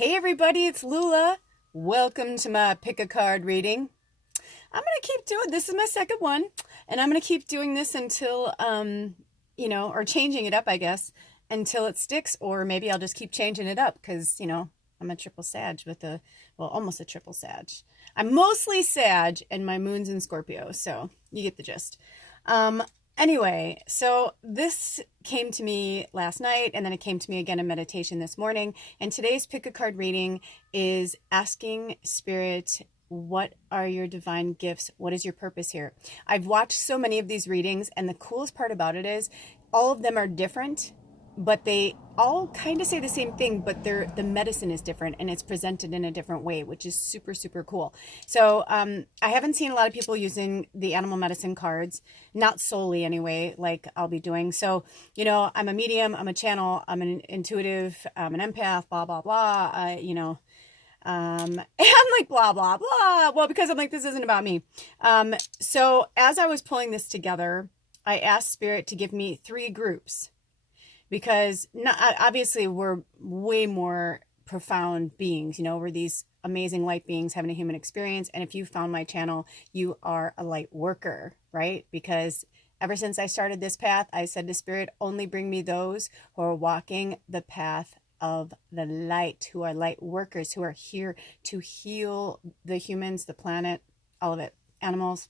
Hey everybody, it's Lula. Welcome to my pick a card reading. I'm gonna keep doing this is my second one, and I'm gonna keep doing this until or changing it up, I guess, until it sticks, or maybe I'll just keep changing it up because I'm a triple Sag with almost a triple Sag. I'm mostly Sag, and my moon's in Scorpio, so you get the gist. Um, Anyway, so this came to me last night, and then it came to me again in meditation this morning. And today's pick a card reading is asking Spirit, what are your divine gifts? What is your purpose here? I've watched so many of these readings, and the coolest part about it is all of them are different, but they all kind of say the same thing, but the medicine is different and it's presented in a different way, which is super, super cool. So I haven't seen a lot of people using the animal medicine cards, not solely anyway, like I'll be doing. So, I'm a medium, I'm a channel, I'm an intuitive, I'm an empath, blah, blah, blah, and I'm like, blah, blah, blah. Well, because I'm like, this isn't about me. So as I was pulling this together, I asked Spirit to give me 3 groups, because obviously we're way more profound beings. We're these amazing light beings having a human experience. And if you found my channel, you are a light worker, right? Because ever since I started this path, I said to Spirit, only bring me those who are walking the path of the light, who are light workers, who are here to heal the humans, the planet, all of it, animals.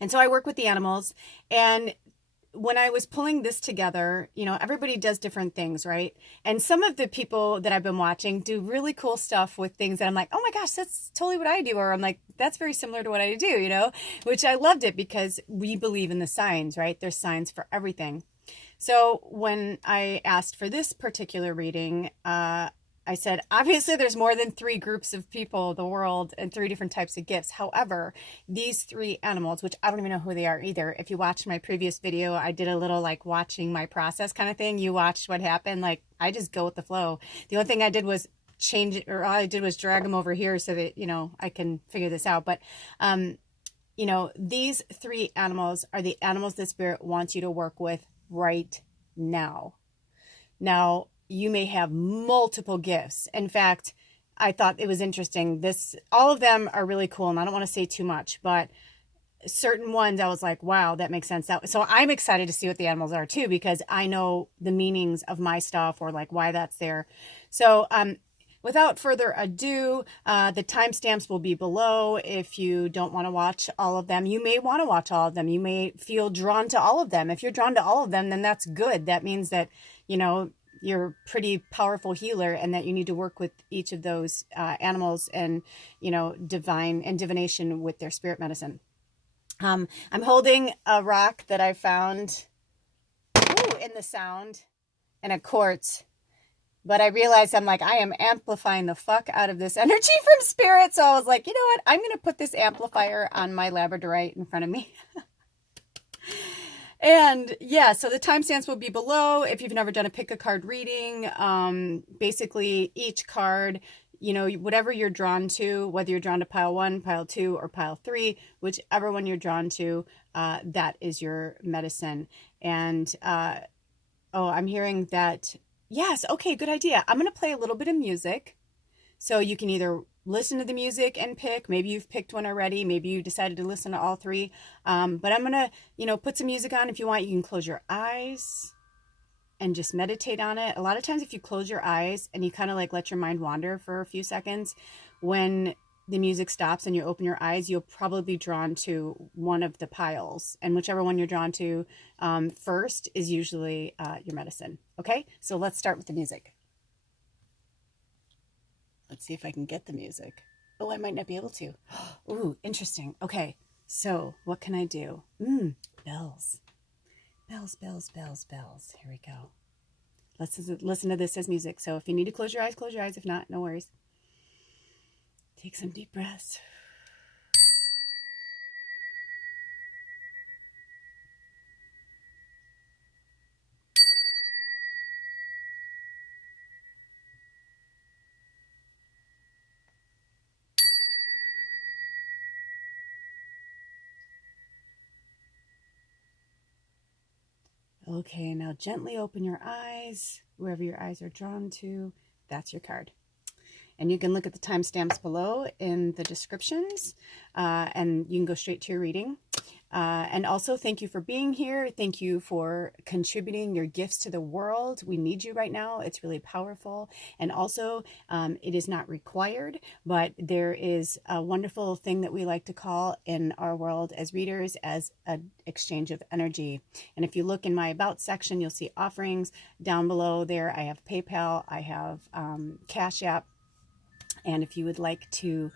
And so I work with the animals. And when I was pulling this together, everybody does different things, right? And some of the people that I've been watching do really cool stuff with things that I'm like, oh my gosh, that's totally what I do. Or I'm like, that's very similar to what I do, which I loved it because we believe in the signs, right? There's signs for everything. So when I asked for this particular reading, I said, obviously there's more than 3 groups of people, the world, and 3 different types of gifts. However, these 3 animals, which I don't even know who they are either. If you watched my previous video, I did a little like watching my process kind of thing. You watched what happened. Like, I just go with the flow. The only thing I did was change it, or all I did was drag them over here so that, I can figure this out. But, these 3 animals are the animals that Spirit wants you to work with right now. Now, you may have multiple gifts. In fact, I thought it was interesting. All of them are really cool, and I don't want to say too much, but certain ones I was like, wow, that makes sense. So I'm excited to see what the animals are too, because I know the meanings of my stuff, or like why that's there. So without further ado, the timestamps will be below. If you don't want to watch all of them, you may want to watch all of them. You may feel drawn to all of them. If you're drawn to all of them, then that's good. That means that, you're a pretty powerful healer, and that you need to work with each of those animals and, divination with their spirit medicine. I'm holding a rock that I found in the sound, and a quartz. But I realized I'm like, I am amplifying the fuck out of this energy from Spirit. So I was like, you know what? I'm going to put this amplifier on my labradorite in front of me. And yeah, so the timestamps will be below. If you've never done a pick a card reading, basically each card, whatever you're drawn to, whether you're drawn to pile 1, pile 2, or pile 3, whichever one you're drawn to, that is your medicine. And I'm hearing that. Yes, okay, good idea. I'm going to play a little bit of music. So you can either listen to the music and pick. Maybe you've picked one already. Maybe you decided to listen to all 3. But I'm going to, put some music on. If you want, you can close your eyes and just meditate on it. A lot of times if you close your eyes and you kind of like let your mind wander for a few seconds, when the music stops and you open your eyes, you'll probably be drawn to one of the piles. And whichever one you're drawn to first is usually your medicine. Okay, so let's start with the music. Let's see if I can get the music. Oh, I might not be able to. Ooh, interesting. Okay, so what can I do? Bells. Bells, bells, bells, bells. Here we go. Let's listen to this as music. So if you need to close your eyes, close your eyes. If not, no worries. Take some deep breaths. Okay, now gently open your eyes, wherever your eyes are drawn to. That's your card. And you can look at the timestamps below in the descriptions, and you can go straight to your reading. And also, thank you for being here. Thank you for contributing your gifts to the world. We need you right now. It's really powerful. And also, it is not required, but there is a wonderful thing that we like to call in our world as readers as an exchange of energy. And if you look in my About section, you'll see offerings. Down below there, I have PayPal, I have Cash App. And if you would like to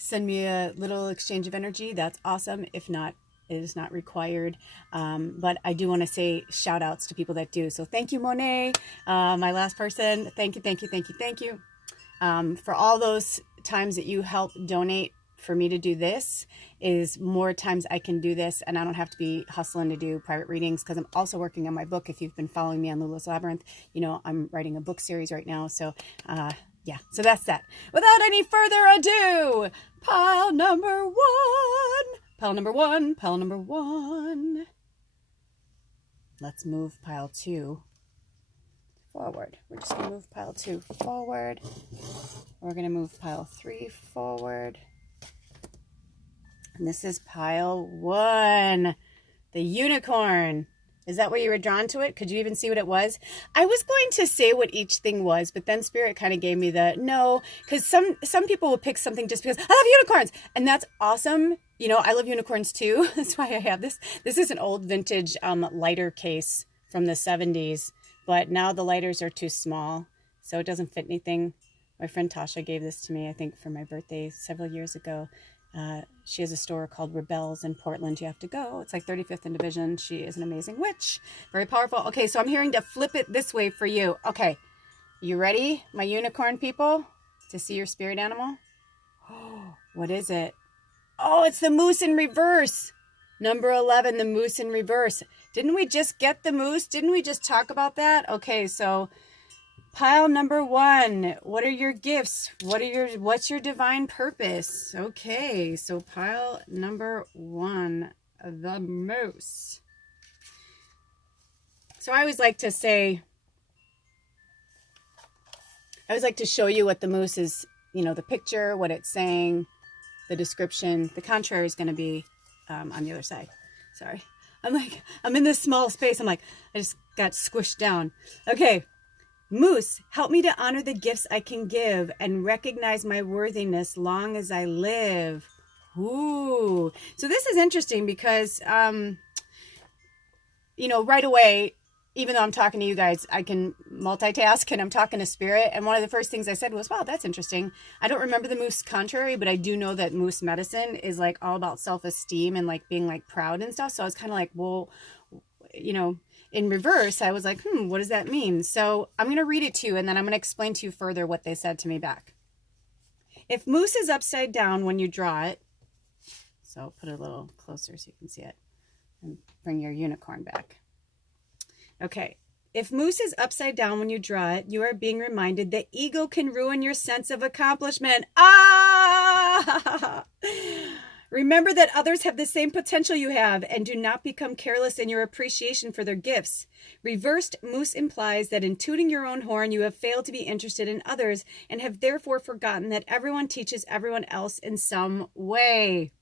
send me a little exchange of energy, that's awesome. If not, it is not required. But I do want to say shout outs to people that do. So thank you, Monet, my last person. Thank you, thank you, thank you, thank you. For all those times that you help donate for me to do this, is more times I can do this and I don't have to be hustling to do private readings, because I'm also working on my book. If you've been following me on Lula's Labyrinth, you know I'm writing a book series right now. So yeah, so that's that. Without any further ado, pile number one. Pile number one, pile number one. Let's move pile two forward. We're just going to move pile two forward. We're going to move pile three forward. And this is pile one, the unicorn. Is that where you were drawn to it? Could you even see what it was? I was going to say what each thing was, but then Spirit kind of gave me the no, because some people will pick something just because I love unicorns, and that's awesome. You know, I love unicorns too. That's why I have this. This is an old vintage lighter case from the 70s, but now the lighters are too small, so it doesn't fit anything. My friend Tasha gave this to me, I think, for my birthday several years ago. She has a store called Rebels in Portland. You have to go. It's like 35th in Division. She is an amazing witch. Very powerful. Okay, so I'm hearing to flip it this way for you. Okay, you ready, my unicorn people, to see your spirit animal? Oh, what is it? Oh, it's the moose in reverse. Number 11, the moose in reverse. Didn't we just get the moose? Didn't we just talk about that? Okay, so pile number one, what are your gifts? What's your divine purpose? Okay, so pile number one, the moose. So I always like to say, I always like to show you what the moose is, you know, the picture, what it's saying, the description. The contrary is going to be on the other side. Sorry. I'm in this small space. I'm like, I just got squished down. Okay. Moose, help me to honor the gifts I can give and recognize my worthiness long as I live. Ooh. So this is interesting because, you know, right away, even though I'm talking to you guys, I can multitask and I'm talking to spirit. And one of the first things I said was, wow, that's interesting. I don't remember the moose contrary, but I do know that moose medicine is like all about self-esteem and like being like proud and stuff. So I was kind of like, well, you know, in reverse, I was like, what does that mean? So I'm going to read it to you, and then I'm going to explain to you further what they said to me back. If moose is upside down when you draw it, so I'll put it a little closer so you can see it, and bring your unicorn back. Okay. If moose is upside down when you draw it, you are being reminded that ego can ruin your sense of accomplishment. Ah! Remember that others have the same potential you have, and do not become careless in your appreciation for their gifts. Reversed moose implies that in tooting your own horn, you have failed to be interested in others and have therefore forgotten that everyone teaches everyone else in some way.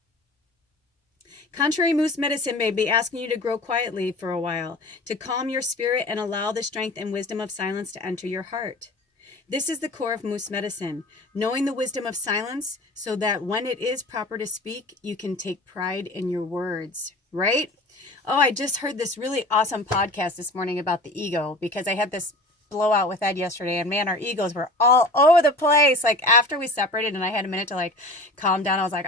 Contrary moose medicine may be asking you to grow quietly for a while, to calm your spirit and allow the strength and wisdom of silence to enter your heart. This is the core of moose medicine, knowing the wisdom of silence so that when it is proper to speak, you can take pride in your words, right? Oh, I just heard this really awesome podcast this morning about the ego, because I had this blowout with Ed yesterday, and man, our egos were all over the place. Like after we separated and I had a minute to like calm down, I was like,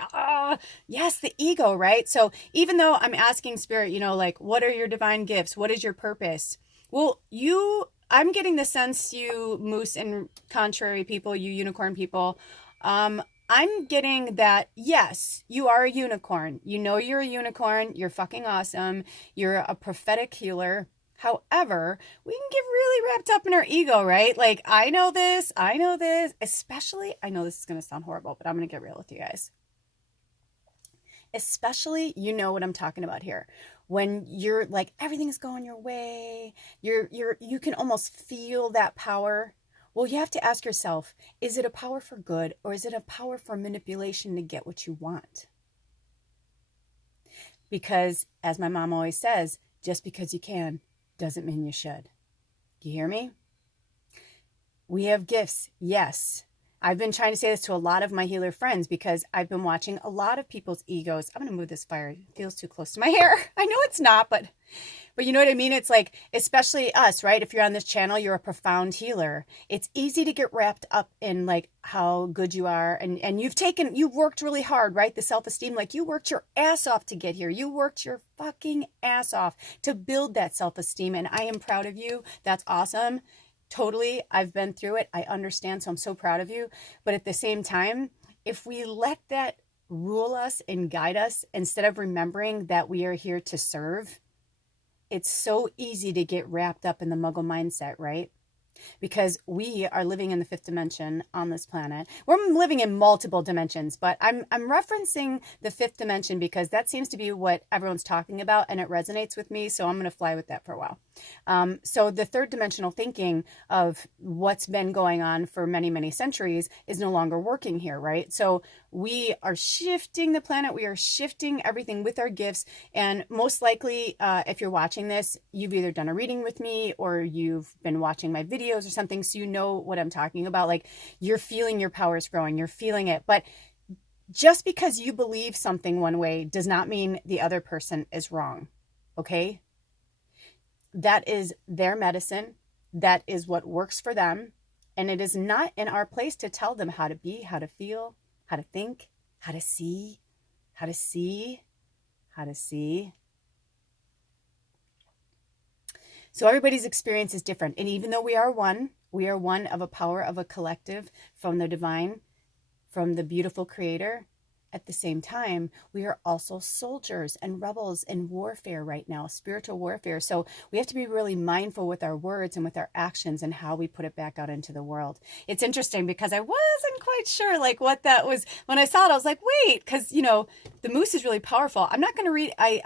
yes, the ego, right? So even though I'm asking spirit, you know, like, what are your divine gifts? What is your purpose? Well, I'm getting the sense, you moose and contrary people, you unicorn people, I'm getting that, yes, you are a unicorn. You know you're a unicorn. You're fucking awesome. You're a prophetic healer. However, we can get really wrapped up in our ego, right? Like, I know this, especially, I know this is going to sound horrible, but I'm going to get real with you guys. Especially, you know what I'm talking about here. When you're like, everything's going your way, you can almost feel that power. Well, you have to ask yourself, is it a power for good or is it a power for manipulation to get what you want? Because, as my mom always says, just because you can doesn't mean you should. You hear me? We have gifts, yes. I've been trying to say this to a lot of my healer friends because I've been watching a lot of people's egos. I'm going to move this fire. It feels too close to my hair. I know it's not, but you know what I mean? It's like, especially us, right? If you're on this channel, you're a profound healer. It's easy to get wrapped up in like how good you are. And you've worked really hard, right? The self-esteem, like you worked your ass off to get here. You worked your fucking ass off to build that self-esteem. And I am proud of you. That's awesome. Totally. I've been through it. I understand. So I'm so proud of you. But at the same time, if we let that rule us and guide us instead of remembering that we are here to serve, it's so easy to get wrapped up in the muggle mindset, right? Because we are living in the fifth dimension on this planet. We're living in multiple dimensions, but I'm referencing the fifth dimension because that seems to be what everyone's talking about and it resonates with me. So I'm going to fly with that for a while. So the third dimensional thinking of what's been going on for many, many centuries is no longer working here, right? So we are shifting the planet. We are shifting everything with our gifts. And most likely, if you're watching this, you've either done a reading with me or you've been watching my videos or something. So you know what I'm talking about. Like you're feeling your powers growing, you're feeling it. But just because you believe something one way does not mean the other person is wrong. Okay? That is their medicine. That is what works for them. And it is not in our place to tell them how to be, how to feel, how to think, how to see, how to see, how to see. So everybody's experience is different. And even though we are one of a power of a collective from the divine, from the beautiful creator. At the same time, we are also soldiers and rebels in warfare right now, spiritual warfare. So we have to be really mindful with our words and with our actions and how we put it back out into the world. It's interesting because I wasn't quite sure like what that was. When I saw it, I was like, wait, because, you know, the moose is really powerful. I'm not going to read. I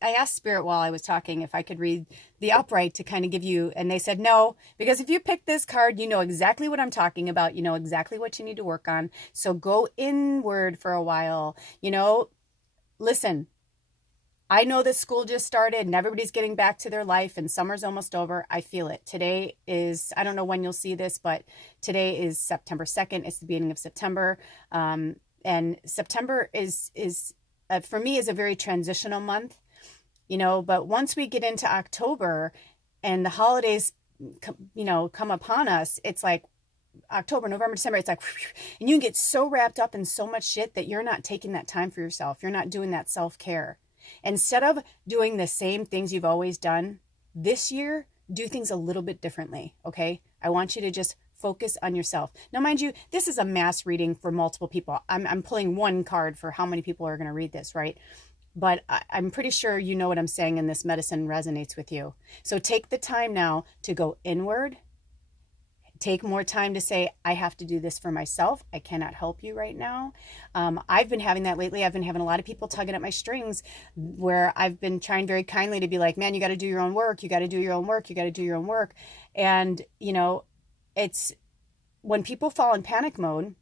asked Spirit while I was talking if I could read the upright to kind of give you, and they said no, because if you pick this card, you know exactly what I'm talking about. You know exactly what you need to work on. So go inward for a while. You know, listen, I know that school just started and everybody's getting back to their life and summer's almost over. I feel it. Today is, I don't know when you'll see this, but today is September 2nd. It's the beginning of September. And September is for me is a very transitional month. You know, but once we get into October and the holidays, you know, come upon us, it's like October, November, December, it's like, and you can get so wrapped up in so much shit that you're not taking that time for yourself. You're not doing that self-care. Instead of doing the same things you've always done this year, do things a little bit differently. Okay. I want you to just focus on yourself. Now, mind you, this is a mass reading for multiple people. I'm pulling one card for how many people are going to read this, right? But I'm pretty sure you know what I'm saying and this medicine resonates with you. So take the time now to go inward. Take more time to say, I have to do this for myself. I cannot help you right now. I've been having that lately. I've been having a lot of people tugging at my strings where I've been trying very kindly to be like, man, you got to do your own work. You got to do your own work. You got to do your own work. And, you know, it's when people fall in panic mode,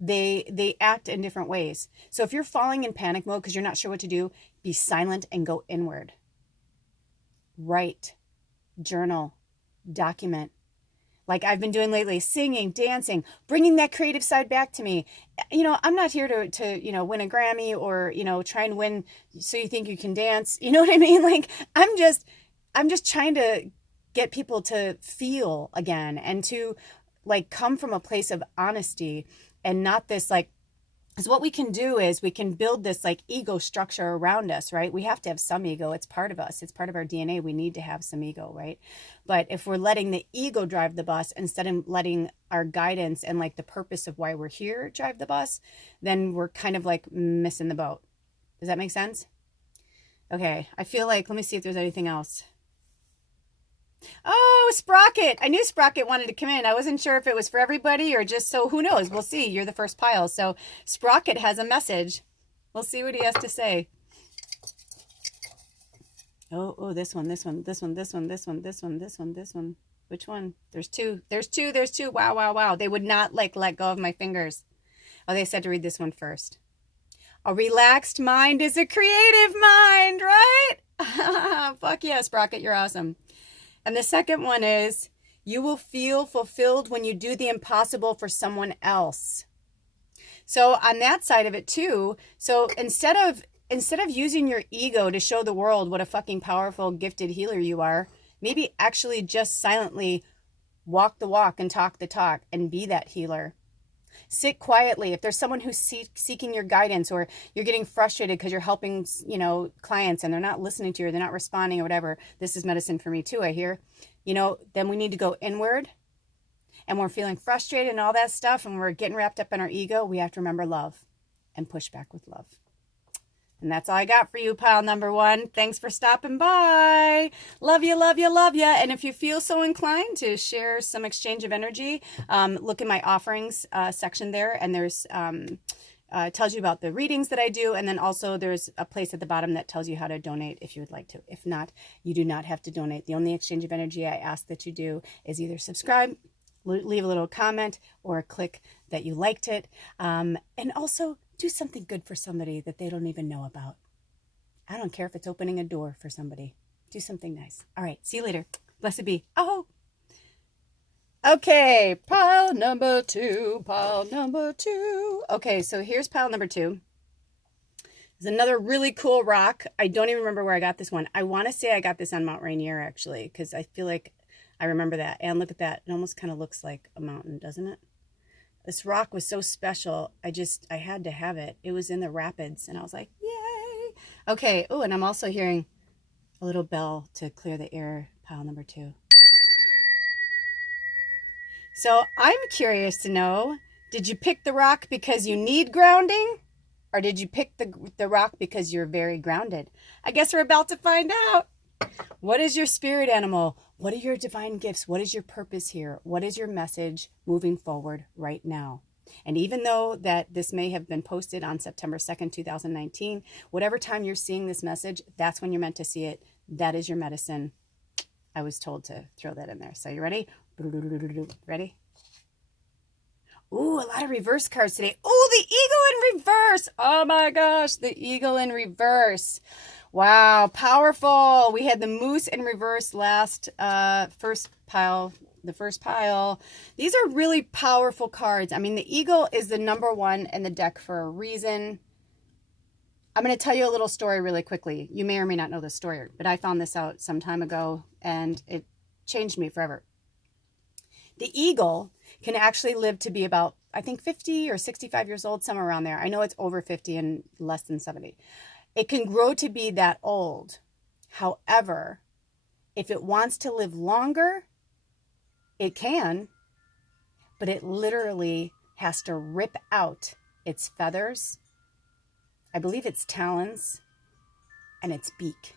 they act in different ways. So if you're falling in panic mode because you're not sure what to do, be silent and go inward. Write, journal, document. Like I've been doing lately, singing, dancing, bringing that creative side back to me. You know, I'm not here to, you know, win a Grammy or, you know, try and win so you think you can dance. You know what I mean? Like I'm just trying to get people to feel again and to like come from a place of honesty. And not this like, because what we can do is we can build this like ego structure around us, right? We have to have some ego. It's part of us. It's part of our DNA. We need to have some ego, right? But if we're letting the ego drive the bus instead of letting our guidance and like the purpose of why we're here drive the bus, then we're kind of like missing the boat. Does that make sense? Okay. I feel like, let me see if there's anything else. Oh, Sprocket. I knew Sprocket wanted to come in. I wasn't sure if it was for everybody or just so, who knows? We'll see. You're the first pile. So Sprocket has a message. We'll see what he has to say. Oh, this one. Which Which one? There's two. There's two. There's two. Wow, wow, wow. They would not like let go of my fingers. Oh, they said to read this one first. A relaxed mind is a creative mind, right? Fuck yeah, Sprocket, you're awesome. And the second one is, you will feel fulfilled when you do the impossible for someone else. So on that side of it too, so instead of using your ego to show the world what a fucking powerful, gifted healer you are, maybe actually just silently walk the walk and talk the talk and be that healer. Sit quietly. If there's someone who's seeking your guidance, or you're getting frustrated because you're helping, clients and they're not listening to you, or they're not responding or whatever, this is medicine for me too, I hear, then we need to go inward, and we're feeling frustrated and all that stuff, and we're getting wrapped up in our ego. We have to remember love and push back with love. And that's all I got for you, pile number one. Thanks for stopping by. Love you, love you, love you. And if you feel so inclined to share some exchange of energy, look in my offerings section there. And there's tells you about the readings that I do. And then also there's a place at the bottom that tells you how to donate if you would like to. If not, you do not have to donate. The only exchange of energy I ask that you do is either subscribe, leave a little comment, or click that you liked it. And also, do something good for somebody that they don't even know about. I don't care if it's opening a door for somebody. Do something nice. All right. See you later. Blessed be. Oh. Okay. Pile number two. Pile number two. Okay. So here's pile number two. There's another really cool rock. I don't even remember where I got this one. I want to say I got this on Mount Rainier, actually, because I feel like I remember that. And look at that. It almost kind of looks like a mountain, doesn't it? This rock was so special. I had to have it. It was in the rapids, and I was like, yay. Okay. Oh, and I'm also hearing a little bell to clear the air, pile number two. So I'm curious to know, did you pick the rock because you need grounding? Or did you pick the rock because you're very grounded? I guess we're about to find out. What is your spirit animal? What are your divine gifts? What is your purpose here? What is your message moving forward right now? And even though that this may have been posted on September 2nd, 2019, whatever time you're seeing this message, that's when you're meant to see it. That is your medicine. I was told to throw that in there. So you ready? Ready? Ooh, a lot of reverse cards today. Oh, the eagle in reverse. Oh my gosh, the eagle in reverse. Wow, powerful. We had the moose in reverse last first pile. These are really powerful cards. I mean, the eagle is the number one in the deck for a reason. I'm going to tell you a little story really quickly. You may or may not know this story, but I found this out some time ago, and it changed me forever. The eagle can actually live to be about, I think, 50 or 65 years old, somewhere around there. I know it's over 50 and less than 70. It can grow to be that old. However, if it wants to live longer, it can, but it literally has to rip out its feathers, I believe its talons, and its beak,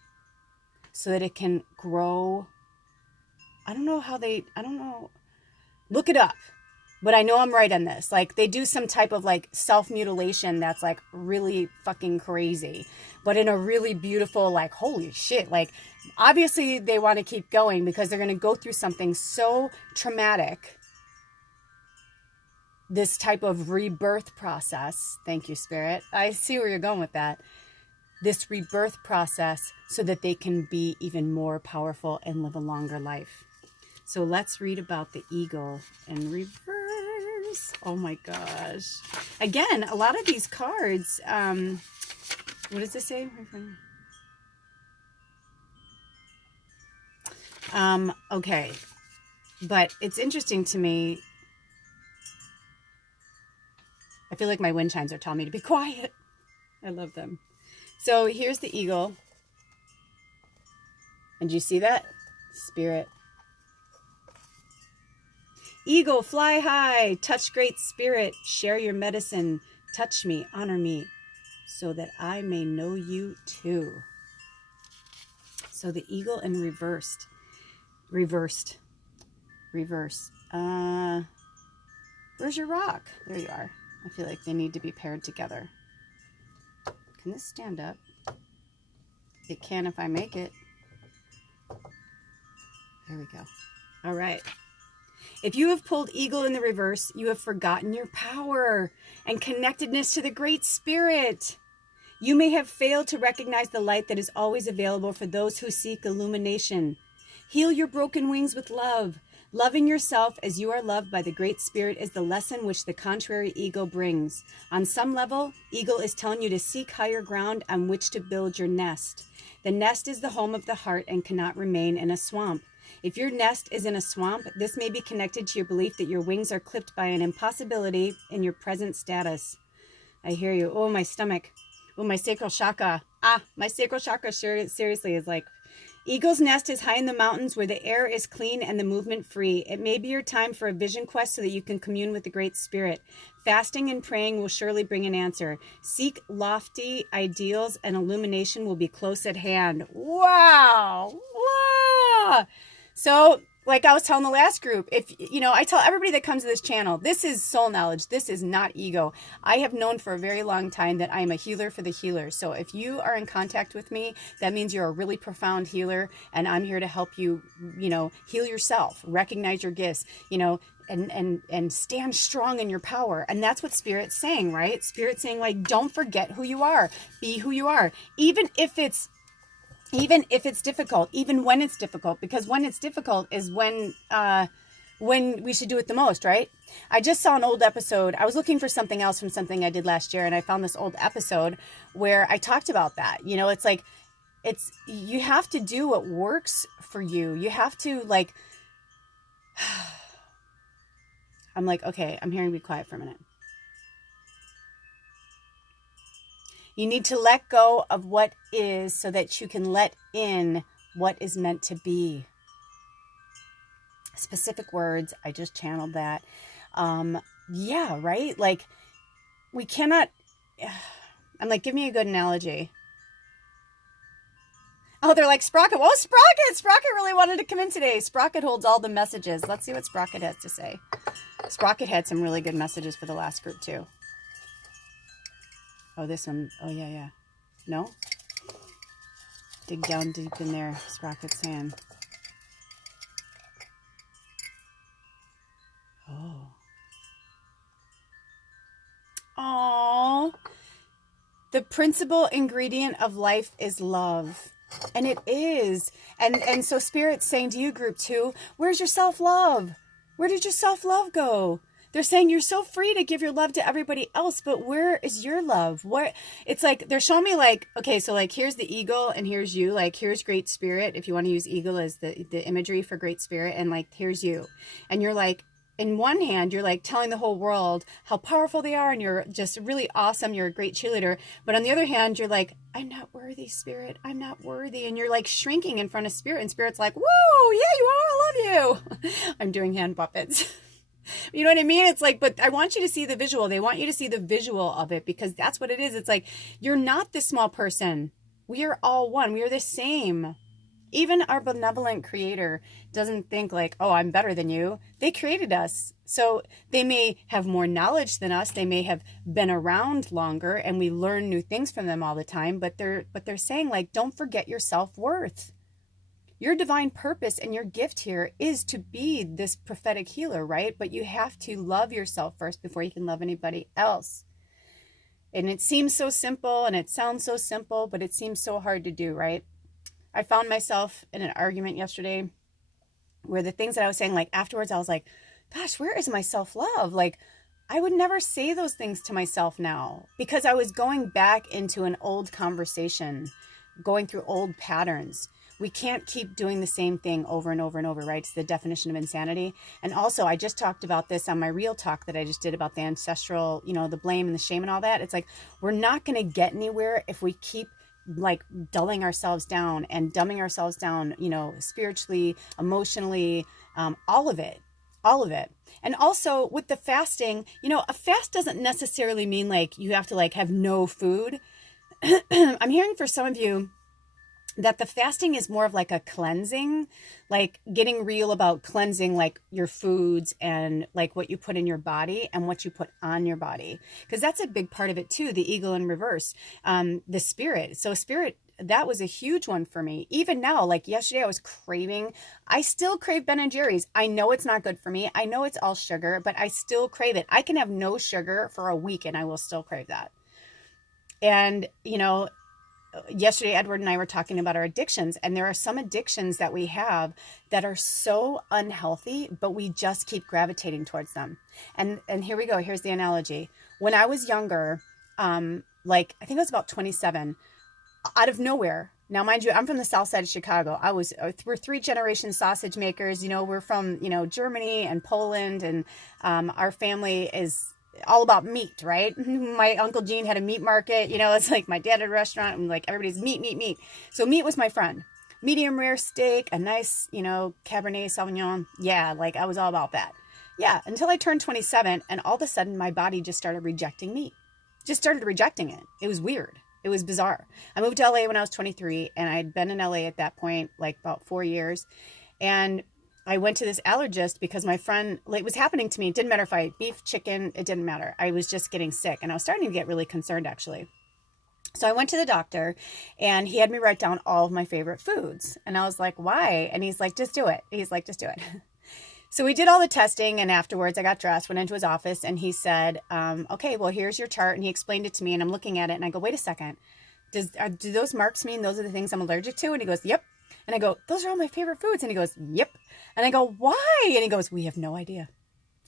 so that it can grow. I don't know. Look it up. But I know I'm right on this. Like, they do some type of like self-mutilation that's like really fucking crazy, but in a really beautiful, like, holy shit. Like, obviously they want to keep going because they're going to go through something so traumatic. This type of rebirth process. Thank you, Spirit. I see where you're going with that. This rebirth process so that they can be even more powerful and live a longer life. So let's read about the eagle in reverse. Oh my gosh. Again, a lot of these cards, what does this say? Okay. But it's interesting to me. I feel like my wind chimes are telling me to be quiet. I love them. So here's the eagle. And do you see that? Spirit. Eagle, fly high, touch great spirit, share your medicine, touch me, honor me, so that I may know you too. So the eagle in reverse. Where's your rock? There you are. I feel like they need to be paired together. Can this stand up? It can if I make it. There we go. All right. If you have pulled eagle in the reverse, you have forgotten your power and connectedness to the Great Spirit. You may have failed to recognize the light that is always available for those who seek illumination. Heal your broken wings with love. Loving yourself as you are loved by the Great Spirit is the lesson which the contrary ego brings. On some level, eagle is telling you to seek higher ground on which to build your nest. The nest is the home of the heart and cannot remain in a swamp. If your nest is in a swamp, this may be connected to your belief that your wings are clipped by an impossibility in your present status. I hear you. Oh, my stomach. Oh, my sacral chakra. My sacral chakra seriously is like, eagle's nest is high in the mountains where the air is clean and the movement free. It may be your time for a vision quest so that you can commune with the Great Spirit. Fasting and praying will surely bring an answer. Seek lofty ideals and illumination will be close at hand. Wow. Wow. So, like I was telling the last group, if, I tell everybody that comes to this channel, this is soul knowledge. This is not ego. I have known for a very long time that I am a healer for the healers. So if you are in contact with me, that means you're a really profound healer, and I'm here to help you, heal yourself, recognize your gifts, and stand strong in your power. And that's what Spirit's saying, right? Spirit's saying, like, don't forget who you are. Be who you are. Even if it's difficult, even when it's difficult, because when it's difficult is when we should do it the most, right? I just saw an old episode. I was looking for something else from something I did last year, and I found this old episode where I talked about that. It's like, you have to do what works for you. You have to, like, I'm like, okay, I'm hearing be quiet for a minute. You need to let go of what is so that you can let in what is meant to be. Specific words. I just channeled that. Yeah, right? Like, we cannot... I'm like, give me a good analogy. Oh, they're like, Sprocket. Whoa, Sprocket! Sprocket really wanted to come in today. Sprocket holds all the messages. Let's see what Sprocket has to say. Sprocket had some really good messages for the last group, too. Oh, this one. Oh, yeah. No? Dig down deep in there, Sprocket's saying. Oh. Aww. The principal ingredient of life is love. And it is. And so Spirit's saying to you, group 2, where's your self-love? Where did your self-love go? They're saying you're so free to give your love to everybody else, but where is your love? Where it's like they're showing me, like, okay, so like here's the eagle and here's you, like here's Great Spirit, if you want to use eagle as the imagery for Great Spirit, and like here's you. And you're like, in one hand, you're like telling the whole world how powerful they are and you're just really awesome, you're a great cheerleader. But on the other hand, you're like, I'm not worthy, Spirit, I'm not worthy. And you're like shrinking in front of Spirit, and Spirit's like, whoa, yeah, you are, I love you. I'm doing hand puppets. You know what I mean? It's like, but I want you to see the visual. They want you to see the visual of it, because that's what it is. It's like, you're not this small person. We are all one. We are the same. Even our benevolent creator doesn't think like, oh, I'm better than you. They created us. So they may have more knowledge than us. They may have been around longer and we learn new things from them all the time. But they're saying, like, don't forget your self-worth. Your divine purpose and your gift here is to be this prophetic healer, right? But you have to love yourself first before you can love anybody else. And it seems so simple and it sounds so simple, but it seems so hard to do, right? I found myself in an argument yesterday where the things that I was saying, like afterwards, I was like, gosh, where is my self-love? Like, I would never say those things to myself now, because I was going back into an old conversation, going through old patterns. We can't keep doing the same thing over and over and over, right? It's the definition of insanity. And also, I just talked about this on my real talk that I just did about the ancestral, the blame and the shame and all that. It's like, we're not going to get anywhere if we keep like dulling ourselves down and dumbing ourselves down, spiritually, emotionally, all of it. And also with the fasting, a fast doesn't necessarily mean like you have to like have no food. I'm hearing for some of you that the fasting is more of like a cleansing, like getting real about cleansing like your foods and like what you put in your body and what you put on your body. Because that's a big part of it too, the ego in reverse, the spirit. So spirit that was a huge one for me. Even now, like yesterday, I still crave Ben & Jerry's. I know it's not good for me. I know it's all sugar, but I still crave it. I can have no sugar for a week and I will still crave that. And, yesterday, Edward and I were talking about our addictions, and there are some addictions that we have that are so unhealthy, but we just keep gravitating towards them. And here we go. Here's the analogy. When I was younger, I think I was about 27, out of nowhere. Now, mind you, I'm from the south side of Chicago. We're 3-generation sausage makers. We're from, Germany and Poland, and our family is all about meat, right? My Uncle Gene had a meat market. It's like my dad had a restaurant, and like everybody's meat, meat, meat. So meat was my friend. Medium rare steak, a nice, Cabernet Sauvignon. Yeah, like I was all about that. Yeah, until I turned 27, and all of a sudden my body just started rejecting meat. Just started rejecting it. It was weird. It was bizarre. I moved to LA when I was 23, and I'd been in LA at that point, like about 4 years. And I went to this allergist because my friend, it was happening to me. It didn't matter if I ate beef, chicken, it didn't matter. I was just getting sick, and I was starting to get really concerned, actually. So I went to the doctor, and he had me write down all of my favorite foods. And I was like, why? And he's like, just do it. Just do it. So we did all the testing, and afterwards I got dressed, went into his office, and he said, okay, well, here's your chart. And he explained it to me, and I'm looking at it, and I go, wait a second. Do those marks mean those are the things I'm allergic to? And he goes, yep. And I go, those are all my favorite foods. And he goes, yep. And I go, why? And he goes, we have no idea.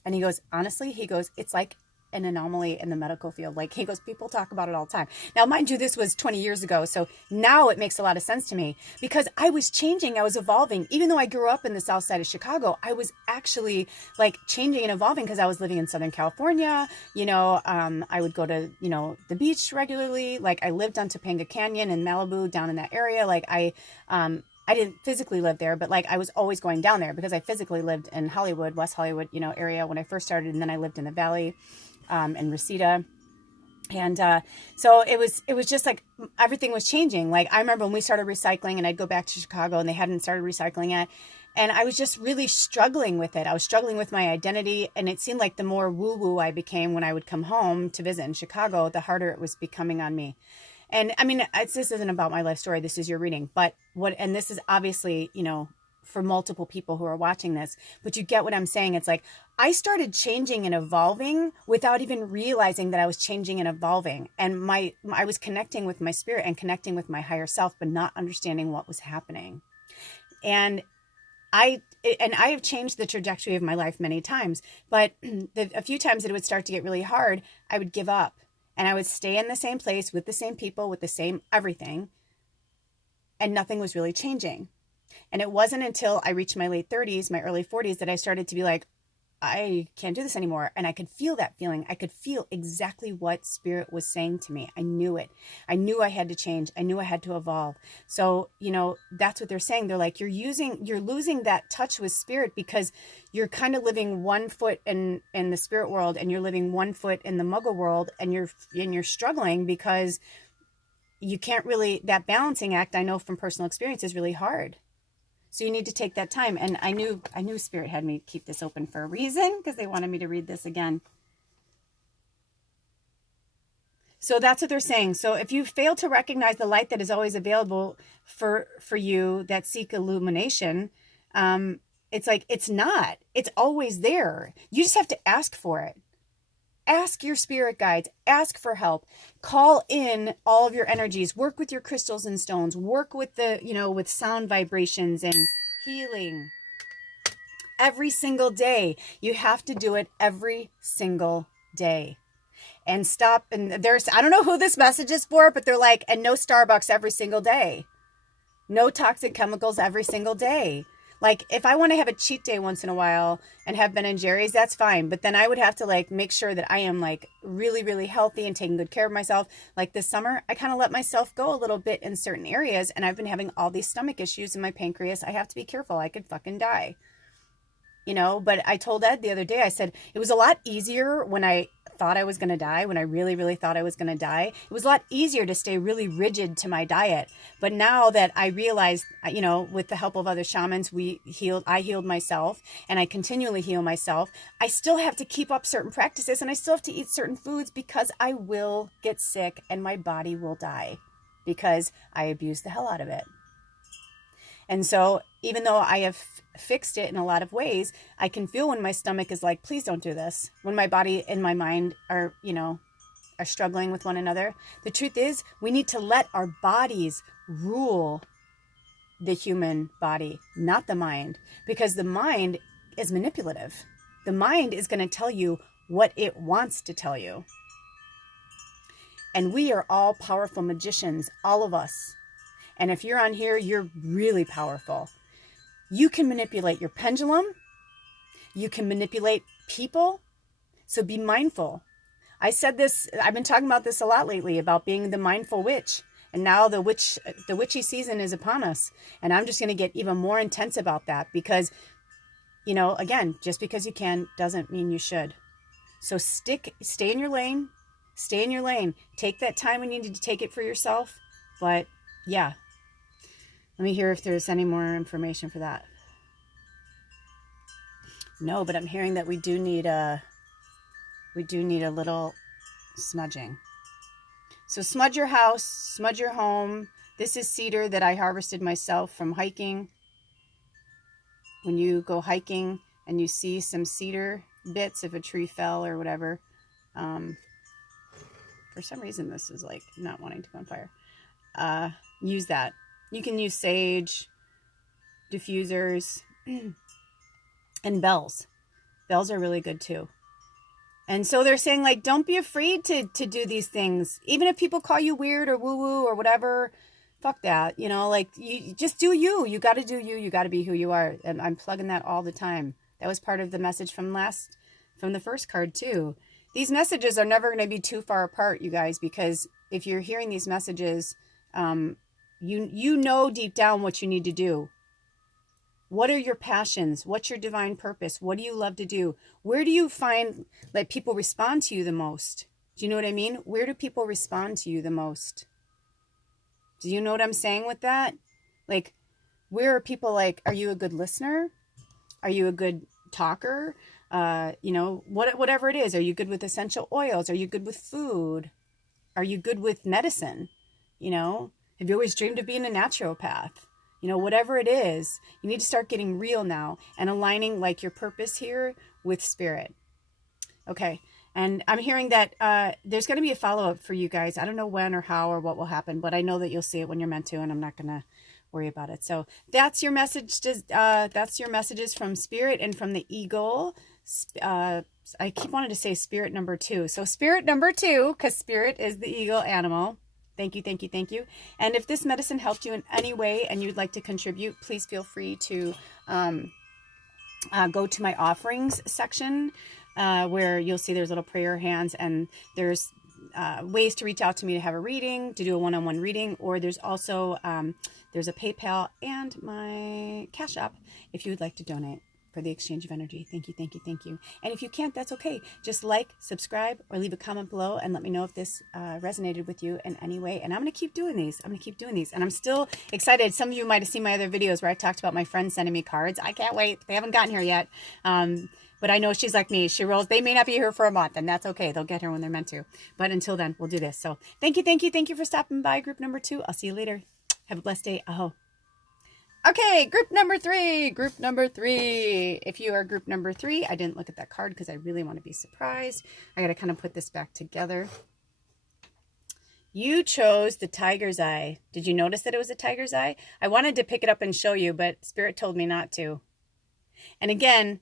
And he goes, honestly, it's like an anomaly in the medical field. Like, he goes, people talk about it all the time. Now, mind you, this was 20 years ago. So now it makes a lot of sense to me because I was changing. I was evolving. Even though I grew up in the south side of Chicago, I was actually like changing and evolving because I was living in Southern California. I would go to, the beach regularly. Like, I lived on Topanga Canyon and Malibu down in that area. Like, I didn't physically live there, but like I was always going down there because I physically lived in Hollywood, West Hollywood, area when I first started. And then I lived in the Valley, in Reseda. And, so it was just like everything was changing. Like, I remember when we started recycling, and I'd go back to Chicago and they hadn't started recycling yet. And I was just really struggling with it. I was struggling with my identity. And it seemed like the more woo-woo I became when I would come home to visit in Chicago, the harder it was becoming on me. And I mean, this isn't about my life story. This is your reading. And this is obviously, for multiple people who are watching this, but you get what I'm saying. It's like, I started changing and evolving without even realizing that I was changing and evolving. And I was connecting with my spirit and connecting with my higher self, but not understanding what was happening. And I have changed the trajectory of my life many times, but a few times that it would start to get really hard, I would give up. And I would stay in the same place with the same people, with the same everything. And nothing was really changing. And it wasn't until I reached my late 30s, my early 40s, that I started to be like, I can't do this anymore. And I could feel that feeling. I could feel exactly what spirit was saying to me. I knew it. I knew I had to change. I knew I had to evolve. So, that's what they're saying. They're like, you're losing that touch with spirit because you're kind of living one foot in the spirit world and you're living one foot in the muggle world, and you're struggling because you can't really, that balancing act, I know from personal experience, is really hard. So you need to take that time. And I knew Spirit had me keep this open for a reason because they wanted me to read this again. So that's what they're saying. So if you fail to recognize the light that is always available for you that seek illumination, it's like, it's not. It's always there. You just have to ask for it. Ask your spirit guides, ask for help, call in all of your energies, work with your crystals and stones, work with with sound vibrations and healing every single day. You have to do it every single day. And stop. And I don't know who this message is for, but they're like, and no Starbucks every single day. No toxic chemicals every single day. Like, if I want to have a cheat day once in a while and have Ben & Jerry's, that's fine. But then I would have to like make sure that I am like really, really healthy and taking good care of myself. Like this summer, I kind of let myself go a little bit in certain areas, and I've been having all these stomach issues in my pancreas. I have to be careful. I could fucking die. But I told Ed the other day, I said, it was a lot easier when I thought I was going to die, when I really, really thought I was going to die. It was a lot easier to stay really rigid to my diet. But now that I realized, with the help of other shamans, I healed myself, and I continually heal myself. I still have to keep up certain practices, and I still have to eat certain foods because I will get sick and my body will die because I abused the hell out of it. And so even though I have fixed it in a lot of ways, I can feel when my stomach is like, please don't do this. When my body and my mind are, are struggling with one another. The truth is, we need to let our bodies rule the human body, not the mind, because the mind is manipulative. The mind is going to tell you what it wants to tell you. And we are all powerful magicians, all of us. And if you're on here, you're really powerful. You can manipulate your pendulum. You can manipulate people. So be mindful. I said this, I've been talking about this a lot lately, about being the mindful witch. And now the witchy season is upon us. And I'm just going to get even more intense about that because, again, just because you can doesn't mean you should. So stay in your lane. Stay in your lane. Take that time when you need to take it for yourself. But yeah. Let me hear if there's any more information for that. No, but I'm hearing that we do need a little smudging. So smudge your house, smudge your home. This is cedar that I harvested myself from hiking. When you go hiking and you see some cedar bits, if a tree fell or whatever, for some reason this is like not wanting to go on fire. Use that. You can use sage, diffusers, and bells. Bells are really good too. And so they're saying, like, don't be afraid to do these things. Even if people call you weird or woo-woo or whatever, fuck that. You just do you. You got to do you. You got to be who you are. And I'm plugging that all the time. That was part of the message from the first card too. These messages are never going to be too far apart, you guys, because if you're hearing these messages, you know deep down what you need to do. What are your passions? What's your divine purpose? What do you love to do? Where do you find that people respond to you the most? Do you know what I mean? Where do people respond to you the most? Do you know what I'm saying with that? Like, where are people like, are you a good listener? Are you a good talker? Whatever it is. Are you good with essential oils? Are you good with food? Are you good with medicine? Have you always dreamed of being a naturopath? Whatever it is, you need to start getting real now and aligning like your purpose here with spirit. Okay. And I'm hearing that there's going to be a follow-up for you guys. I don't know when or how or what will happen, but I know that you'll see it when you're meant to, and I'm not going to worry about it. So that's your message. That's your messages from spirit and from the eagle. I keep wanting to say spirit number 2. So spirit number 2, because spirit is the eagle animal. Thank you, thank you, thank you. And if this medicine helped you in any way and you'd like to contribute, please feel free to go to my offerings section where you'll see there's little prayer hands, and there's ways to reach out to me to have a reading, to do a one-on-one reading, or there's also there's a PayPal and my Cash App if you would like to donate for the exchange of energy. Thank you, thank you, thank you. And if you can't, that's okay. Just like, subscribe, or leave a comment below and let me know if this resonated with you in any way. And I'm going to keep doing these. And I'm still excited. Some of you might have seen my other videos where I talked about my friends sending me cards. I can't wait. They haven't gotten here yet. But I know she's like me. She rolls. They may not be here for a month, and that's okay. They'll get her when they're meant to. But until then, we'll do this. So thank you, thank you, thank you for stopping by group number 2. I'll see you later. Have a blessed day. Aho. Okay, group number 3. If you are group number 3, I didn't look at that card because I really want to be surprised. I got to kind of put this back together. You chose the tiger's eye. Did you notice that it was a tiger's eye? I wanted to pick it up and show you, but Spirit told me not to. And again,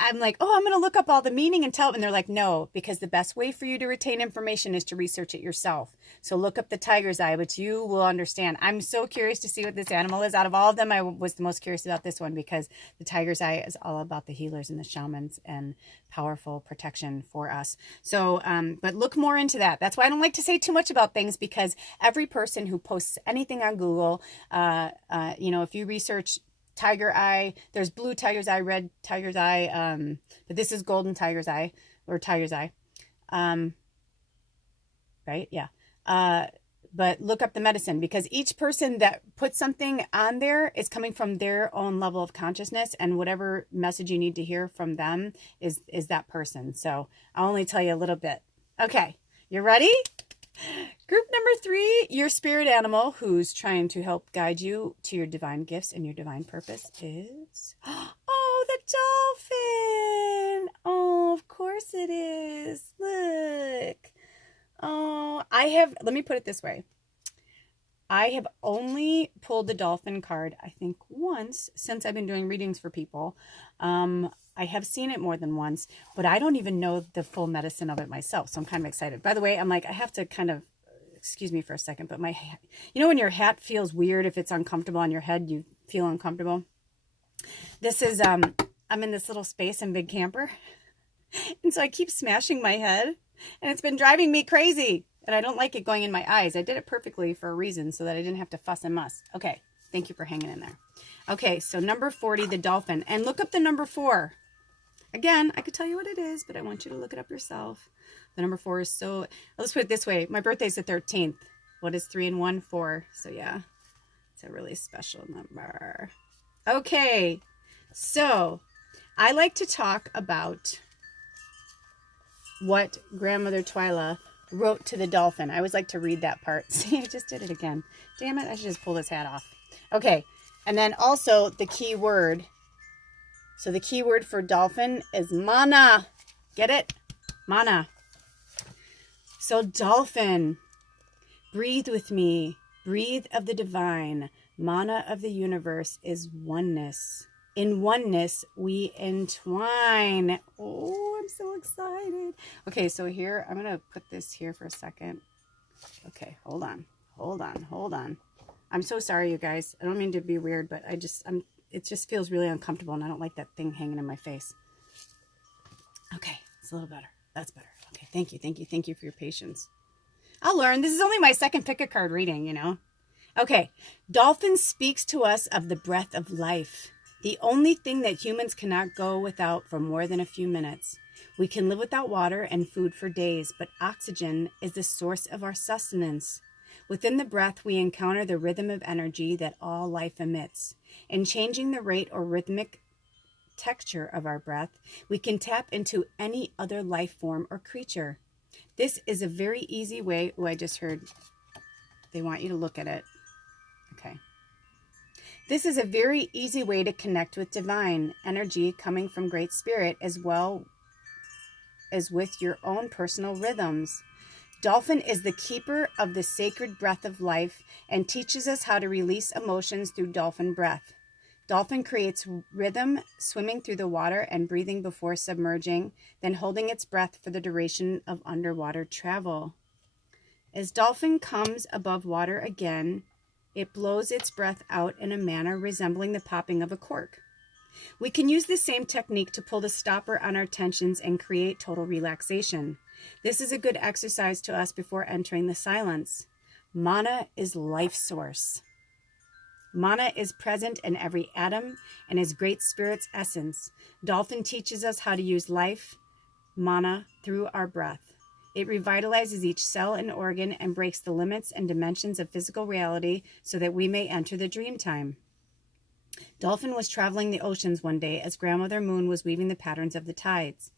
I'm like, oh, I'm going to look up all the meaning and tell them. And they're like, no, because the best way for you to retain information is to research it yourself. So look up the tiger's eye, but you will understand. I'm so curious to see what this animal is. Out of all of them, I was the most curious about this one because the tiger's eye is all about the healers and the shamans and powerful protection for us. So, but look more into that. That's why I don't like to say too much about things, because every person who posts anything on Google, if you research tiger eye, there's blue tiger's eye, red tiger's eye, but this is golden tiger's eye, or tiger's eye, right? Yeah. But look up the medicine, because each person that puts something on there is coming from their own level of consciousness, and whatever message you need to hear from them is that person. So I'll only tell you a little bit. Okay, you ready? Group number 3, your spirit animal who's trying to help guide you to your divine gifts and your divine purpose is, oh, the dolphin. Oh, of course it is. Look. Oh, let me put it this way. I have only pulled the dolphin card, I think, once since I've been doing readings for people. I have seen it more than once, but I don't even know the full medicine of it myself, so I'm kind of excited. By the way, I'm like, I have to kind of, excuse me for a second, but you know when your hat feels weird, if it's uncomfortable on your head, you feel uncomfortable? This is, I'm in this little space in Big Camper, and so I keep smashing my head, and it's been driving me crazy, and I don't like it going in my eyes. I did it perfectly for a reason, so that I didn't have to fuss and muss. Okay, thank you for hanging in there. Okay, so number 40, the dolphin, and look up the number 4. Again, I could tell you what it is, but I want you to look it up yourself. The number 4 is so, let's put it this way. My birthday's the 13th. What is 3 and 1? 4. So yeah, it's a really special number. Okay, so I like to talk about what Grandmother Twyla wrote to the dolphin. I always like to read that part. See, I just did it again. Damn it, I should just pull this hat off. Okay, and then also the key word. So the key word for dolphin is mana. Get it? Mana. So dolphin, breathe with me. Breathe of the divine. Mana of the universe is oneness. In oneness, we entwine. Oh, I'm so excited. Okay, so here, I'm going to put this here for a second. Okay, hold on. I'm so sorry, you guys. I don't mean to be weird, but it just feels really uncomfortable, and I don't like that thing hanging in my face. Okay, it's a little better. That's better. Okay, thank you for your patience. I'll learn. This is only my second pick a card reading, you know. Okay, dolphin speaks to us of the breath of life, the only thing that humans cannot go without for more than a few minutes. We can live without water and food for days, but oxygen is the source of our sustenance. Within the breath, we encounter the rhythm of energy that all life emits. In changing the rate or rhythmic texture of our breath, we can tap into any other life form or creature. This is a very easy way. Oh, I just heard they want you to look at it. Okay. This is a very easy way to connect with divine energy coming from Great Spirit, as well as with your own personal rhythms. Dolphin is the keeper of the sacred breath of life and teaches us how to release emotions through dolphin breath. Dolphin creates rhythm, swimming through the water and breathing before submerging, then holding its breath for the duration of underwater travel. As dolphin comes above water again, it blows its breath out in a manner resembling the popping of a cork. We can use the same technique to pull the stopper on our tensions and create total relaxation. This is a good exercise to us before entering the silence. Mana is life source. Mana is present in every atom and is Great Spirit's essence. Dolphin teaches us how to use life, mana, through our breath. It revitalizes each cell and organ and breaks the limits and dimensions of physical reality so that we may enter the dream time. Dolphin was traveling the oceans one day as Grandmother Moon was weaving the patterns of the tides.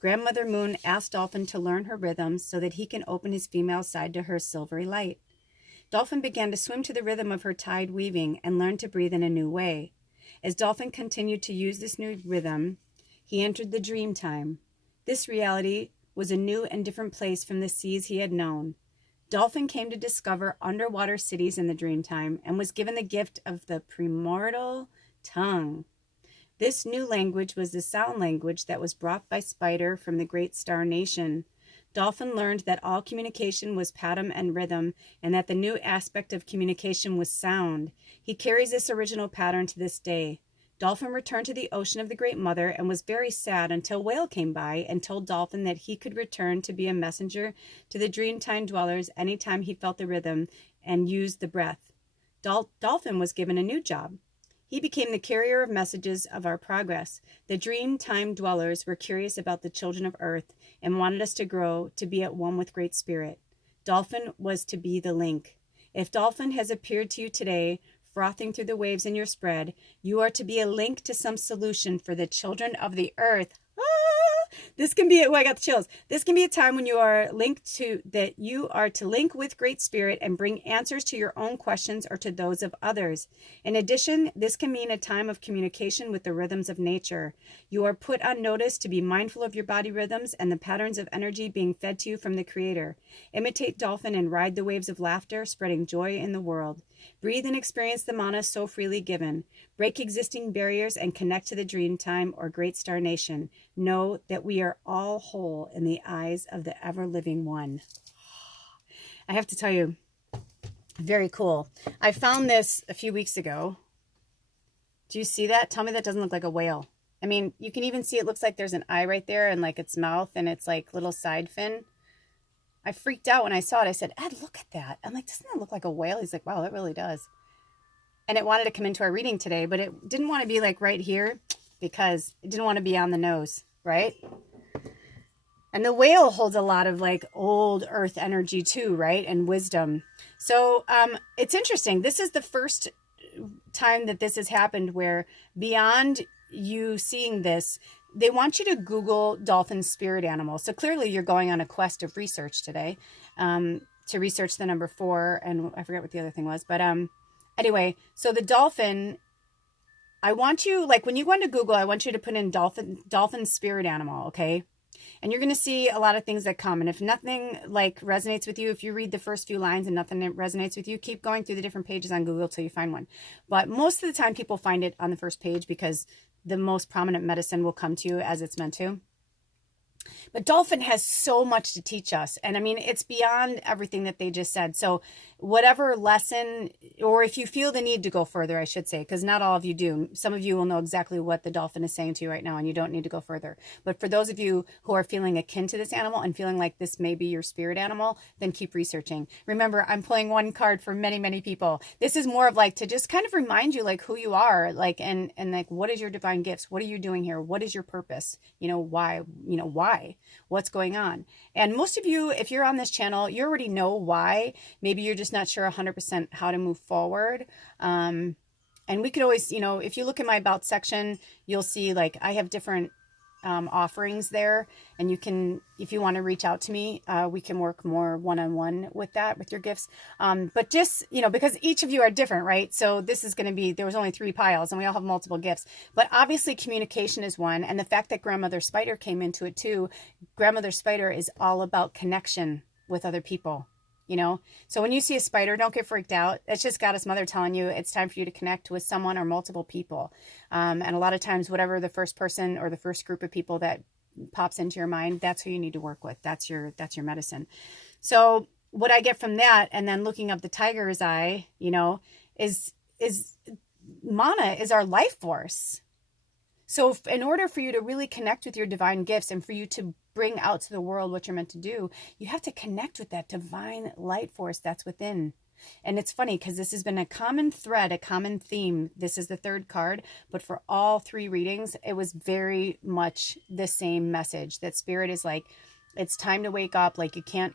Grandmother Moon asked Dolphin to learn her rhythms so that he can open his female side to her silvery light. Dolphin began to swim to the rhythm of her tide weaving and learned to breathe in a new way. As Dolphin continued to use this new rhythm, he entered the dream time. This reality was a new and different place from the seas he had known. Dolphin came to discover underwater cities in the dream time and was given the gift of the primordial tongue. This new language was the sound language that was brought by Spider from the great star nation. Dolphin learned that all communication was pattern and rhythm, and that the new aspect of communication was sound. He carries this original pattern to this day. Dolphin returned to the ocean of the Great Mother and was very sad until Whale came by and told Dolphin that he could return to be a messenger to the Dreamtime dwellers anytime he felt the rhythm and used the breath. Dolphin was given a new job. He became the carrier of messages of our progress. The Dreamtime dwellers were curious about the children of Earth and wanted us to grow to be at one with Great Spirit. Dolphin was to be the link. If Dolphin has appeared to you today, frothing through the waves in your spread, you are to be a link to some solution for the children of the earth. Ah! This can be, oh, I got the chills. This can be a time when you are to link with Great Spirit and bring answers to your own questions or to those of others. In addition, this can mean a time of communication with the rhythms of nature. You are put on notice to be mindful of your body rhythms and the patterns of energy being fed to you from the Creator. Imitate dolphin and ride the waves of laughter, spreading joy in the world. Breathe and experience the mana so freely given. Break existing barriers and connect to the dream time or great star nation. Know that we are all whole in the eyes of the ever-living one. I have to tell you, very cool. I found this a few weeks ago. Do you see that? Tell me that doesn't look like a whale. I mean, you can even see it looks like there's an eye right there and like its mouth and its like little side fin. I freaked out when I saw it. I said, Ed, look at that. I'm like, doesn't that look like a whale? He's like, wow, it really does. And it wanted to come into our reading today, but it didn't want to be like right here because it didn't want to be on the nose, right? And the whale holds a lot of like old earth energy too, right? And wisdom. So it's interesting. This is the first time that this has happened where beyond you seeing this, they want you to Google dolphin spirit animal. So clearly you're going on a quest of research today to research the number 4. And I forget what the other thing was. But anyway, so the dolphin, I want you, like when you go into Google, I want you to put in dolphin spirit animal, okay? And you're going to see a lot of things that come. And if nothing like resonates with you, if you read the first few lines and nothing resonates with you, keep going through the different pages on Google till you find one. But most of the time people find it on the first page because the most prominent medicine will come to you as it's meant to. But dolphin has so much to teach us. And I mean, it's beyond everything that they just said. So whatever lesson, or if you feel the need to go further, I should say, because not all of you do. Some of you will know exactly what the dolphin is saying to you right now, and you don't need to go further. But for those of you who are feeling akin to this animal and feeling like this may be your spirit animal, then keep researching. Remember, I'm pulling one card for many, many people. This is more of like to just kind of remind you like who you are, like, and like, what is your divine gifts? What are you doing here? What is your purpose? Why? What's going on? And most of you, if you're on this channel, you already know why. Maybe you're just not sure 100% how to move forward. And we could always, if you look in my about section, you'll see like I have different offerings there, and you can, if you want to reach out to me, we can work more one-on-one with that, with your gifts. But just, because each of you are different, right? So this is going to be, there was only 3 piles and we all have multiple gifts, but obviously communication is one. And the fact that Grandmother Spider came into it too, Grandmother Spider is all about connection with other people. So when you see a spider, don't get freaked out. It's just Goddess Mother telling you it's time for you to connect with someone or multiple people. And a lot of times, whatever the first person or the first group of people that pops into your mind, that's who you need to work with. That's your medicine. So what I get from that, and then looking up the tiger's eye, is mana is our life force. So in order for you to really connect with your divine gifts and for you to bring out to the world what you're meant to do, you have to connect with that divine light force that's within. And it's funny because this has been a common thread, a common theme. This is the 3rd card, but for all 3 readings, it was very much the same message that Spirit is like, it's time to wake up. Like you can't,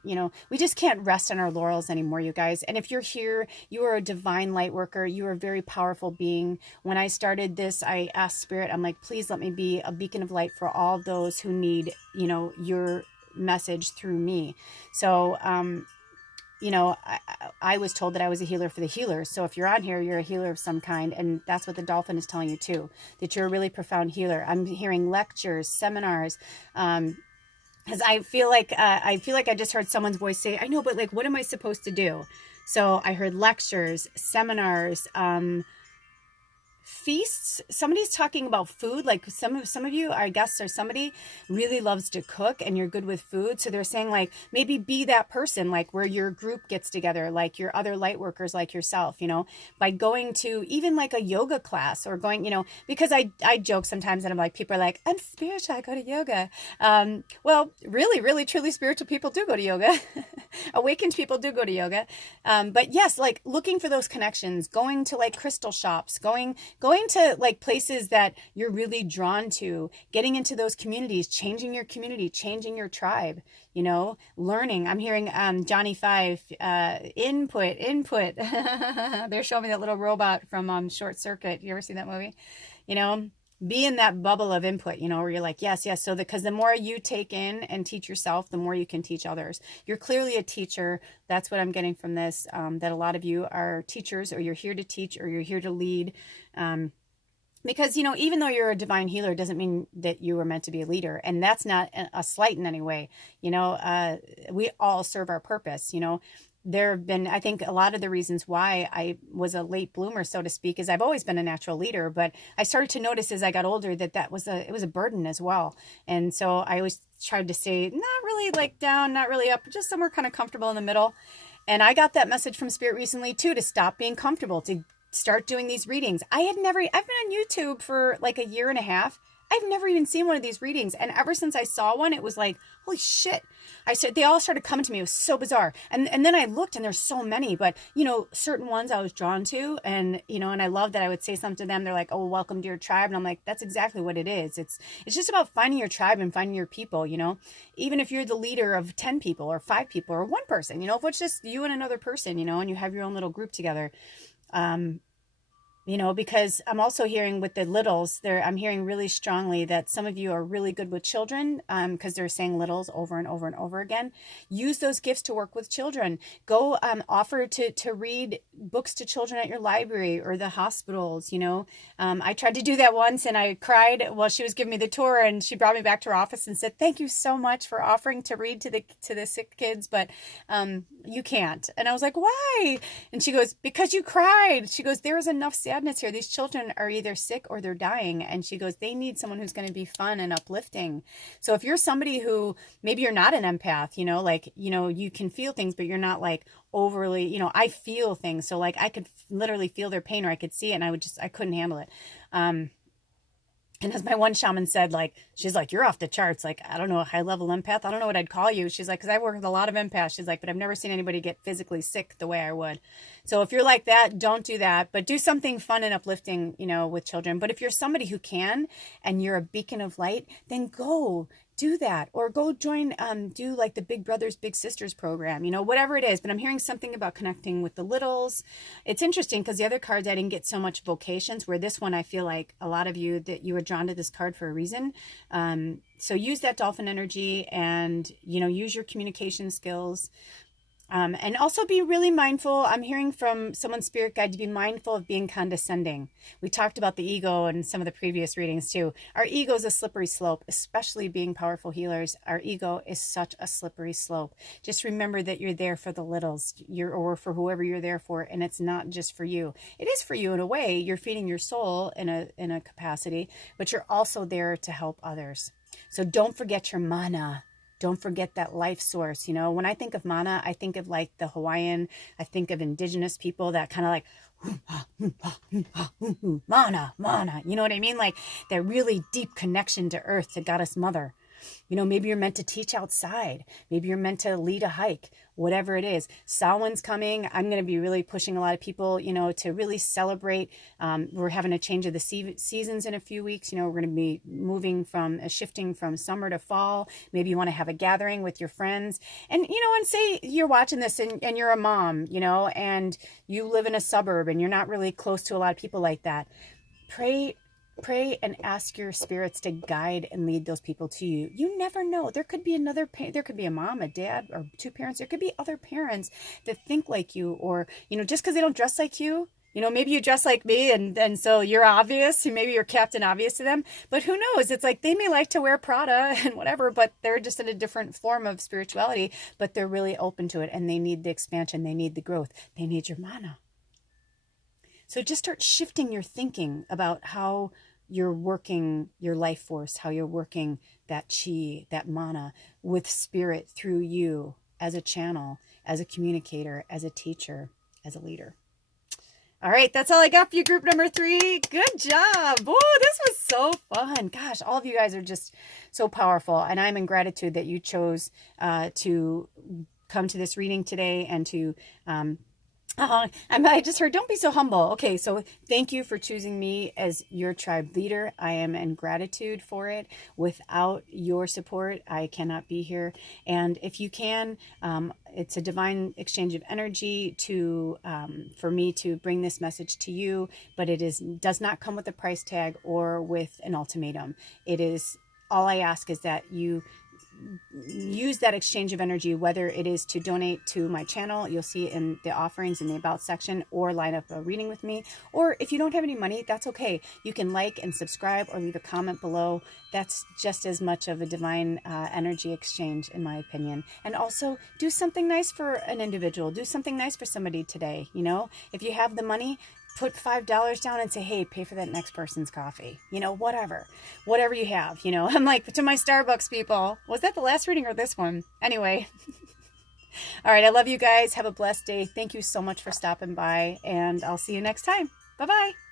we just can't rest on our laurels anymore, you guys. And if you're here, you are a divine light worker. You are a very powerful being. When I started this, I asked Spirit, I'm like, please let me be a beacon of light for all those who need, your message through me. So, I was told that I was a healer for the healers. So if you're on here, you're a healer of some kind. And that's what the dolphin is telling you too, that you're a really profound healer. I'm hearing lectures, seminars, because I feel like I just heard someone's voice say, I know, but like, what am I supposed to do? So I heard lectures, seminars, feasts. Somebody's talking about food. Like some of you, our guests, or somebody really loves to cook and you're good with food. So they're saying like, maybe be that person, like where your group gets together, like your other light workers like yourself, by going to even like a yoga class or going, because I joke sometimes and I'm like, people are like, I'm spiritual, I go to yoga. Well, really, really, truly spiritual people do go to yoga. Awakened people do go to yoga. But yes, like looking for those connections, going to like crystal shops, going to like places that you're really drawn to, getting into those communities, changing your community, changing your tribe, learning. I'm hearing Johnny Five, input. They're showing me that little robot from Short Circuit. You ever see that movie? be in that bubble of input, you know, where you're like, yes, yes. So because the more you take in and teach yourself, the more you can teach others. You're clearly a teacher. That's what I'm getting from this, that a lot of you are teachers, or you're here to teach, or you're here to lead. Because, you know, even though you're a divine healer, doesn't mean that you were meant to be a leader. And that's not a slight in any way. You know, we all serve our purpose. You know, there have been, I think a lot of the reasons why I was a late bloomer, so to speak, is I've always been a natural leader, but I started to notice as I got older that it was a burden as well. And so I always tried to stay not really like down, not really up, just somewhere kind of comfortable in the middle. And I got that message from Spirit recently too, to stop being comfortable, to start doing these readings. I've been on YouTube for like a year and a half. I've never even seen one of these readings. And ever since I saw one, it was like, holy shit. They all started coming to me. It was so bizarre. And then I looked, and there's so many, but you know, certain ones I was drawn to, and you know, and I love that I would say something to them. They're like, oh, welcome to your tribe. And I'm like, that's exactly what it is. It's just about finding your tribe and finding your people, you know, even if you're the leader of 10 people or 5 people or one person, you know, if it's just you and another person, you know, and you have your own little group together. You know, because I'm also hearing with the littles there, I'm hearing really strongly that some of you are really good with children, because they're saying littles over and over and over again. Use those gifts to work with children. Go offer to read books to children at your library or the hospitals. You know, I tried to do that once, and I cried while she was giving me the tour, and she brought me back to her office and said, "Thank you so much for offering to read to the sick kids, but you can't." And I was like, "Why?" And she goes, "Because you cried." She goes, "There is enough sadness here. These children are either sick or they're dying." And she goes, "They need someone who's going to be fun and uplifting." So if you're somebody who maybe you're not an empath, you know, like, you know, you can feel things, but you're not like overly, you know, I feel things. So like I could literally feel their pain, or I could see it, and I couldn't handle it. And as my one shaman said, like, she's like, "You're off the charts. Like, I don't know, a high level empath. I don't know what I'd call you." She's like, "Because I work with a lot of empaths." She's like, "But I've never seen anybody get physically sick the way I would." So if you're like that, don't do that, but do something fun and uplifting, you know, with children. But if you're somebody who can, and you're a beacon of light, then go do that, or go join, do like the Big Brothers Big Sisters program, you know, whatever it is. But I'm hearing something about connecting with the littles. It's interesting because the other cards I didn't get so much vocations, where this one I feel like a lot of you, that you were drawn to this card for a reason. So use that dolphin energy, and you know, use your communication skills. And also be really mindful. I'm hearing from someone's spirit guide to be mindful of being condescending. We talked about the ego in some of the previous readings too. Our ego is a slippery slope, especially being powerful healers. Our ego is such a slippery slope. Just remember that you're there for the littles, or for whoever you're there for, and it's not just for you. It is for you in a way. You're feeding your soul in a capacity, but you're also there to help others. So don't forget your mana. Don't forget that life source. You know, when I think of mana, I think of like the Hawaiian, I think of indigenous people that kind of like, mana, mana. You know what I mean? Like that really deep connection to earth, to Goddess Mother. You know, maybe you're meant to teach outside. Maybe you're meant to lead a hike, whatever it is. Samhain's coming. I'm going to be really pushing a lot of people, you know, to really celebrate. We're having a change of the seasons in a few weeks. You know, we're going to be shifting from summer to fall. Maybe you want to have a gathering with your friends. And, you know, and say you're watching this and you're a mom, you know, and you live in a suburb and you're not really close to a lot of people like that. Pray and ask your spirits to guide and lead those people to you. You never know. There could be there could be a mom, a dad, or 2 parents. There could be other parents that think like you, or, you know, just because they don't dress like you, you know, maybe you dress like me and so you're obvious, maybe you're Captain Obvious to them, but who knows? It's like they may like to wear Prada and whatever, but they're just in a different form of spirituality, but they're really open to it, and they need the expansion. They need the growth. They need your mana. So just start shifting your thinking about how you're working your life force, how you're working that chi, that mana with spirit through you as a channel, as a communicator, as a teacher, as a leader. All right, that's all I got for you, group number 3. Good job. Oh, this was so fun. Gosh, all of you guys are just so powerful. And I'm in gratitude that you chose to come to this reading today and to I just heard, don't be so humble. Okay, so thank you for choosing me as your tribe leader. I am in gratitude for it. Without your support, I cannot be here. And if you can, it's a divine exchange of energy to for me to bring this message to you, but does not come with a price tag or with an ultimatum. It is, all I ask is that you use that exchange of energy, whether it is to donate to my channel, you'll see in the offerings in the about section, or line up a reading with me. Or if you don't have any money, that's okay. You can like and subscribe or leave a comment below. That's just as much of a divine energy exchange, in my opinion. And also do something nice for an individual. Do something nice for somebody today. You know, if you have the money, put $5 down and say, hey, pay for that next person's coffee. You know, whatever you have, you know. I'm like, to my Starbucks people, was that the last reading or this one? Anyway. All right. I love you guys. Have a blessed day. Thank you so much for stopping by, and I'll see you next time. Bye-bye.